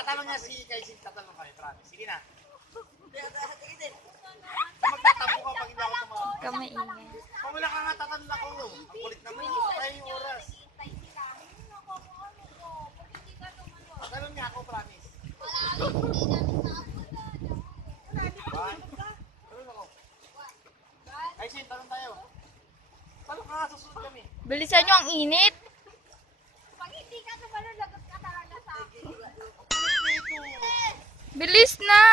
Tatanong niya si Kaisin, tatanong kami, promise. Sige na. Magtatampo ka pag hindi ako tumawag. Kami ingay. Pamula ka nga, tatanong ako. Ang kulit naman. Tayo yung oras. Tatanong niya ako, promise. Bye. Tanong ako. Kaisin, tanong tayo. Paano ka nga susunod kami? Bilisan nyo, ang init. Pag hindi ka tumalun, lagot ka talaga sa akin. Bilis na.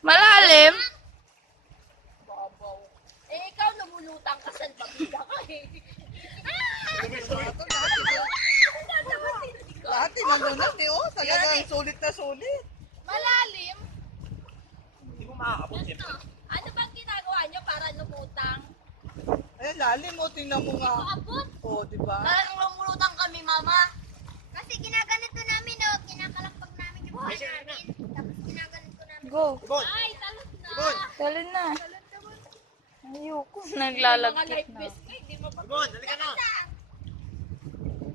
Malalim. Malalim. Eh, ikaw lumulutang ka sa pamilya ka eh. Lahat tinalunan eh, oh. Talagang sulit na sulit. Malalim. Hindi mo makakabot siyempre. Ano bang ginagawa nyo para lumutang? Ay, lalim mo. Tingnan mo nga. Abot. Oh, di ba? Talagang lumulutang kami, mama. Kasi ginaganito namin, oh. Kinakalampag namin yung buhay namin. Tapos ginaganito namin. Go. Ibon! Ay, talot na. Ibon! Talon na. Talot naman. Ayoko. Mga Naglalagkit life na. vest ka, hindi mo pa. Ibon, halika na!